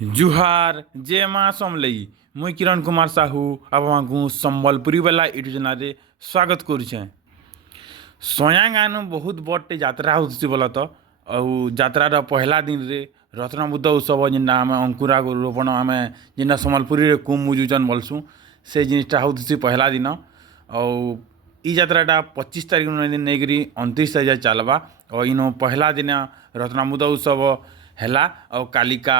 जुहार जय माँ समलई मुई किरण कुमार साहू आपको संबलपुरी वाला यूट्यूब चैनल स्वागत करुचे। सयागानु बहुत बड़े यात्रा होती बोल तो यात्रार पहला दिन रे रत्नबुद्ध उत्सव जेनटा आम अंकुरा रोपण आम जेनटा संबलपुरी कुमुजुचन बोलसुँ से जिनटा होती पहला दिन यात्राटा 25 तारीख नहीं 29 तारीख जाए चलवा और इन पहला दिन रत्नबुद्ध उत्सव है और कालिका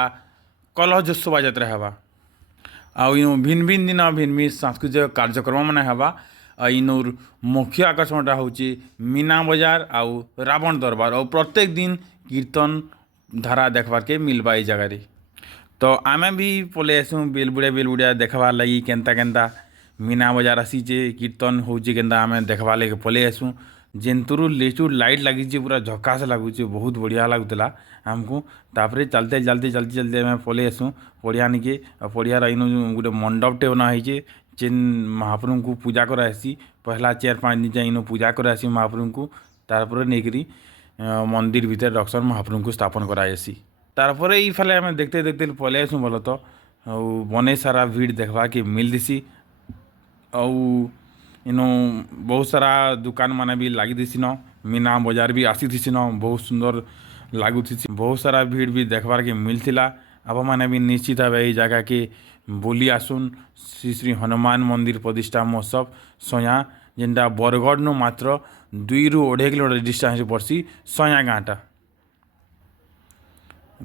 कलह शोभा यात्रा हेबा इन भिन्न भिन्न दिन भिन्न भिन्न सांस्कृतिक कार्यक्रम मैंने हेबा इनर मुख्य आकर्षणटा हूँ मीना बजार आउ रावण दरबार और प्रत्येक दिन कीर्तन धारा देखबार के मिलबा ये जगह तो आमे भी पले आसूँ बेलबुड़िया देखबार लगी केन्ता केन्ता मीना बजार आसीचे कीर्तन होचे केन्ता आमे देखबार लगे पले आसूँ जेन्तुरु लेचु लाइट लगी पूरा झकास लगुचे बहुत बढ़िया लगुला आमको तापर चलते चलते चलते चलते आम पलि आसूँ पड़िया निके पड़ियार इन गोटे मंडपटे बनाई जेन महाप्रभु को पूजा करासी पहला 4-5 दिन जाए इन पूजा करासी महाप्रभु को तारपर नहीं मंदिर भीतर रखसन महाप्रभु को स्थापन करासी तारपर ये फाले आम देखते देखते पलि आसूँ बोल तो बने सारा भीड़ देखा के मिलसी इनो बहुत सारा दुकान माने भी लगी दिसिन मीना बजार भी आसी दिसिन बहुत सुंदर लगुथी बहुत सारा भीड़ भी देखबार के मिलथिला आप मैंने भी निश्चित भाव ये जगह के बोली आसुन श्री श्री हनुमान मंदिर प्रतिष्ठा महोत्सव सया जेनटा बरगढ़ नु मात्र 2-2.5 किलोमीटर डिस्टेंस पड़सी सया गाँटा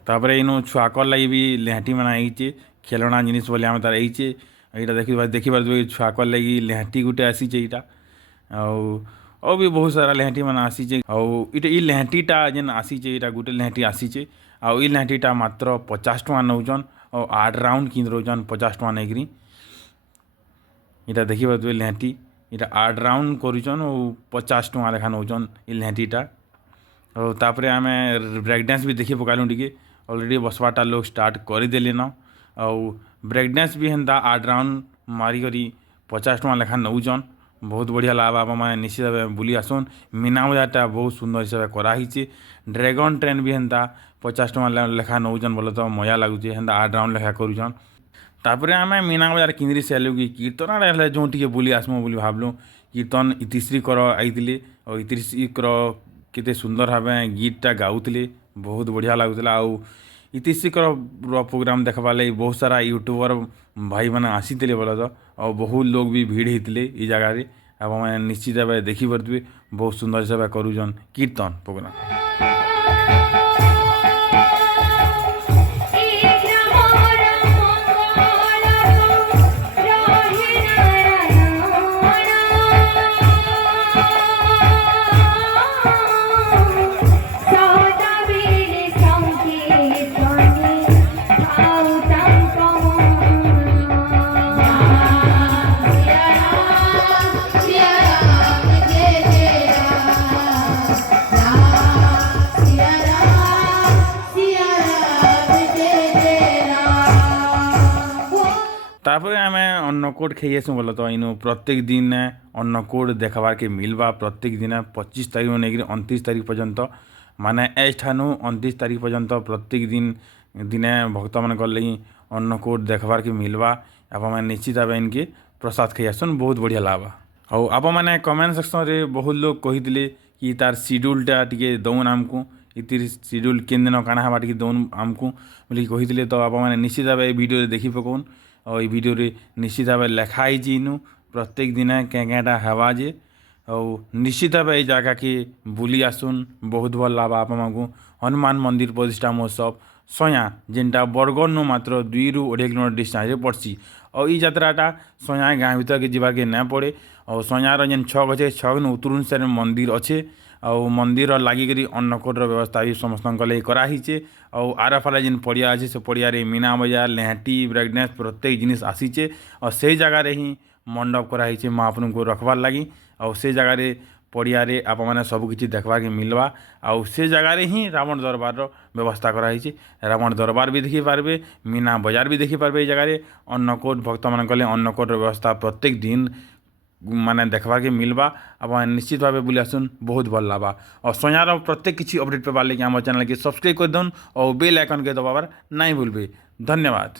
तापर इन छुआकर लगी भी लेहाटी मैंने आईचे खेलना जिनिस बोले आम तार आईचे यहाँ देखिए छुआकर लगी लेहाटी गुटे आसीचे यहाँ और भी बहुत सारा लेहाटी मैंने आसीचे और ये लेहाटीटा जेन आसीचे यहाँ गोटे लेहाटी आसीचे आउ लेहाटीटा मात्र 50 टଙ୍କା नौचन और 8 राउंड किन रोचन 50 टଙ୍କା नहीं यहाँ देखिए लेहाटी यहाँ 8 राउंड करुचन और 50 टଙ୍କା लेखा नौचन ये लेहाटीटा और तापर आम ब्रेक डांस भी देखी पकालु टे अलरेडी बसवाटा लोग स्टार्ट करदेले न और ब्रेक डांस भी हेन्ता 8 राउंड मारिक 50 टଙ୍କା लेखा नौचन बहुत बढ़िया लाभ आप निश्चित भाव बुली आसन मीना बजारटा बहुत सुंदर हिसाब से कराही ड्रैगन ट्रेन भी हेन्ता 50 टଙ୍କା लेखा नौचन बोले तो मजा लगुचे हेन्ता 8 राउंड लेखा करुचन तापर आम मीना बजार किंद्री से आलु कि कीर्तन आड़े जो टे बुली आसमु बोली भावलु कीर्तन इतिश्री कर आईते और इतिश्री कर केते सुंदर भाव गीतटा गाउले बहुत बढ़िया लगुला इतिश्री कर प्रोग्राम देखा लगे बहुत सारा यूट्यूबर भाई मैंने आसी बोला तो और बहुत लोग भी भीड़ होते ये जगह आप मैंने निश्चित भाव देखिपे बहुत सुंदर हिसाब से करुचन कीर्तन प्रोग्राम। तापर आम अन्नकूट खाइसु बोल तो इन प्रत्येक दिन अन्नकूट देखबार के मिलवा प्रत्येक दिन 25 तारीख नहीं 29 तारीख पर्यंत माने एठानु 29 तारीख पर्यंत प्रत्येक दिन दिने भक्त मान लगी अन्नकूट देखबार के मिलवा आप निश्चित भाव इनके प्रसाद खाइसन बहुत बढ़िया लाभ और आप मैंने कमेंट सेक्शन में बहुत लोग कही कि तार शेड्यूलटा टी दौन आमको इति शेड्यूल केन दिन काଣା हवा टी दौन आमको बोली कही तो आप निश्चित भाव वीडियो देखी पकाउन और ये वीडियो रे निश्चित भाव लिखाई इनू प्रत्येक दिन क्या हवा जे और निश्चित भाव ये जगह के बुली आसुन बहुत भल लाभ आपको हनुमान मंदिर प्रतिष्ठा महोत्सव सया जेनटा बरगढ़ नु मात्र 2-2.5 किलोमीटर डिस्टेंस पड़सी और ये यात्राटा सया गाँ भीतर के जीवार के ना पड़े और सयार जेन छक अच्छे छक उतरुन से मंदिर अच्छे और मंदिर लगिकी अन्नकूटर व्यवस्था भी समस्त कराहीचे और आर फाले जेन पड़िया अच्छे से पड़िया मीना बजार लेहाटी ब्रेक डांस प्रत्येक जिनिस आसीचे और से जगार ही मंडप कराही महाप्रभु को रखबार लगी और से जगार पड़िया आप मैंने सबकि देखबार के मिलवा और से जगार ही रावण दरबार व्यवस्था कराही रावण दरबार भी देखिपारे मीना बजार भी देखिपारे ये जगह अन्नकूट भक्त मान अन्नकूट व्यवस्था प्रत्येक दिन माने देखबा के मिलबा अब निश्चित भाव बुली आसुन बहुत भल लाभा और सयार प्रत्येक किसी अपडेट पे बार लगे आम चैनल के सब्सक्राइब कर दौन और बेल आइकन के दबाबार नहीं भूलबे। धन्यवाद।